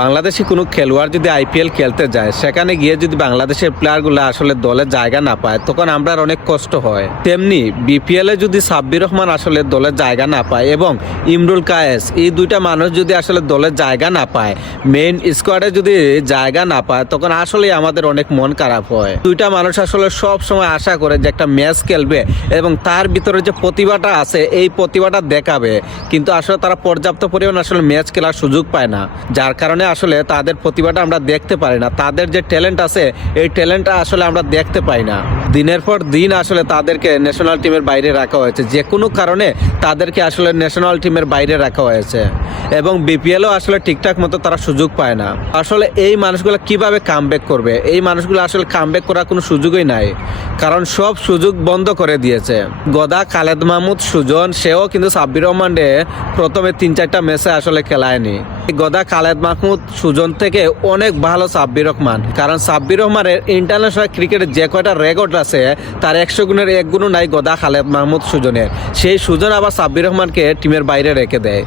বাংলাদেশি কোনো খেলোয়াড় যদি আইপিএল খেলতে যায়, সেখানে গিয়ে যদি বাংলাদেশের প্লেয়ারগুলো আসলে দলে জায়গা না পায়, তখন আমরা অনেক কষ্ট হয়। তেমনি বিপিএল যদি সাব্বির রহমান আসলে দলে জায়গা না পায় এবং ইমরুল কায়েস, এই দুইটা মানুষ যদি আসলে দলে জায়গা না পায় মেইন স্কোয়াডে যদি জায়গা না পায়, তখন আসলে আমাদের অনেক মন খারাপ হয়। দুইটা মানুষ আসলে সব সময় আশা করে যে একটা ম্যাচ খেলবে এবং তার ভিতরে যে প্রতিভাটা আছে, এই প্রতিভাটা দেখাবে। কিন্তু আসলে তারা পর্যাপ্ত পরিমাণ আসলে ম্যাচ খেলার সুযোগ পায় না, যার কারণে আসলে তাদের প্রতিভাটা আমরা দেখতে পারি না। তাদের যে ট্যালেন্ট আছে, এই ট্যালেন্টটা আসলে আমরা দেখতে পাই না। দিনের পর দিন আসলে তাদেরকে ন্যাশনাল টিমের বাইরে রাখা হয়েছে। যে কোনো কারণে তাদেরকে আসলে ন্যাশনাল টিমের বাইরে রাখা হয়েছে। এবং বিপিএলও আসলে ঠিকঠাক মতো তারা সুযোগ পায় না। আসলে এই মানুষগুলো কীভাবে কামব্যাক করবে? এই মানুষগুলো আসলে কামব্যাক করার কোনো সুযোগই নাই। কারণ সব সুযোগ বন্ধ করে দিয়েছে। গদা, খালেদ মাহমুদ, সুজন, সেও কিন্তু সাব্বির রহমানকে প্রথমে তিন চারটা ম্যাচে আসলে খেলায়নি। গদা, খালেদ মাহমুদ, সুজন থেকে অনেক ভালো সাব্বির রহমান। কারণ সাব্বির রহমানের ইন্টারন্যাশনাল ক্রিকেটের যে কয়টা রেকর্ড আছে, তার একশো গুণের এক গুণও নাই গদা খালেদ মাহমুদ সুজনের। সেই সুজন আবার সাব্বির রহমানকে টিমের বাইরে রেখে দেয়।